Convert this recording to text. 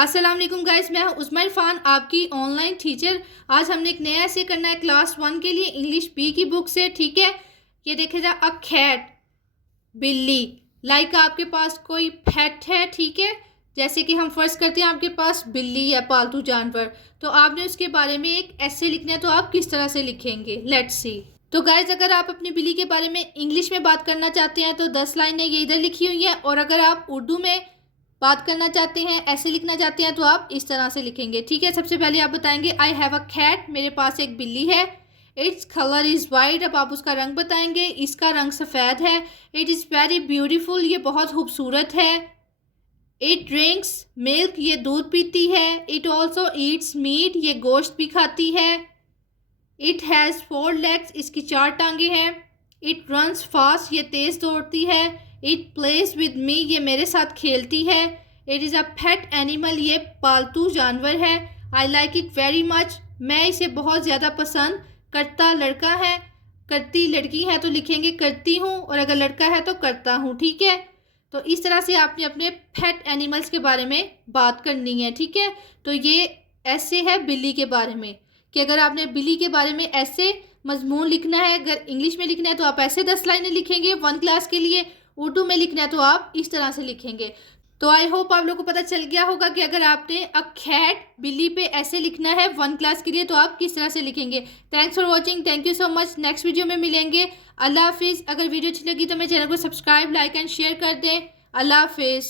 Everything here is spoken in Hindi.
अस्सलाम वालेकुम गाइस, मैं हूं उस्मान फ़ान, आपकी ऑनलाइन टीचर। आज हमने एक नया ऐसे करना है क्लास 1 के लिए इंग्लिश बी की बुक से। ठीक है, ये देखे जा, अ कैट, बिल्ली। लाइक आपके पास कोई पेट है, ठीक है, जैसे कि हम फर्ज करते हैं आपके पास बिल्ली है, पालतू जानवर, तो आपने उसके बारे में एक ऐसे लिखना है। तो आप किस तरह से लिखेंगे, लेट्स सी। तो गाइज, अगर आप अपनी बिल्ली के बारे में इंग्लिश में बात करना चाहते हैं तो 10 लाइनें ये इधर लिखी हुई हैं, और अगर आप उर्दू में बात करना चाहते हैं, ऐसे लिखना चाहते हैं, तो आप इस तरह से लिखेंगे। ठीक है, सबसे पहले आप बताएंगे आई हैव अ कैट, मेरे पास एक बिल्ली है। इट्स कलर इज़ वाइट, अब आप उसका रंग बताएंगे। इसका रंग सफ़ेद है। इट इज़ वेरी ब्यूटीफुल, ये बहुत खूबसूरत है। इट ड्रिंक्स मिल्क, ये दूध पीती है। इट ऑल्सो ईट्स मीट, ये गोश्त भी खाती है। इट हैज़ 4 लेग्स, इसकी 4 टांगे हैं। इट रन्स फास्ट, ये तेज़ दौड़ती है। इट प्लेज विद मी, ये मेरे साथ खेलती है। It is a pet animal, ये पालतू जानवर है। I like it very much, मैं इसे बहुत ज़्यादा पसंद करता। लड़का है, करती लड़की है तो लिखेंगे करती हूँ, और अगर लड़का है तो करता हूँ। ठीक है, तो इस तरह से आपने अपने पेट एनिमल्स के बारे में बात करनी है। ठीक है, तो ये ऐसे है बिल्ली के बारे में, कि अगर आपने बिल्ली के बारे में ऐसे मजमून लिखना है, अगर इंग्लिश में लिखना है तो आप ऐसे 10 लाइनें लिखेंगे 1 क्लास के लिए। उर्दू में लिखना है तो आप इस तरह से लिखेंगे। तो आई होप आप लोगों को पता चल गया होगा कि अगर आपने अ कैट, बिल्ली पे ऐसे लिखना है 1 क्लास के लिए तो आप किस तरह से लिखेंगे। Thanks for watching, thank you so much. Next video में मिलेंगे। अल्लाह हाफिज़। अगर वीडियो अच्छी लगी तो मेरे चैनल को सब्सक्राइब, लाइक एंड शेयर कर दें। अल्लाह हाफिज़।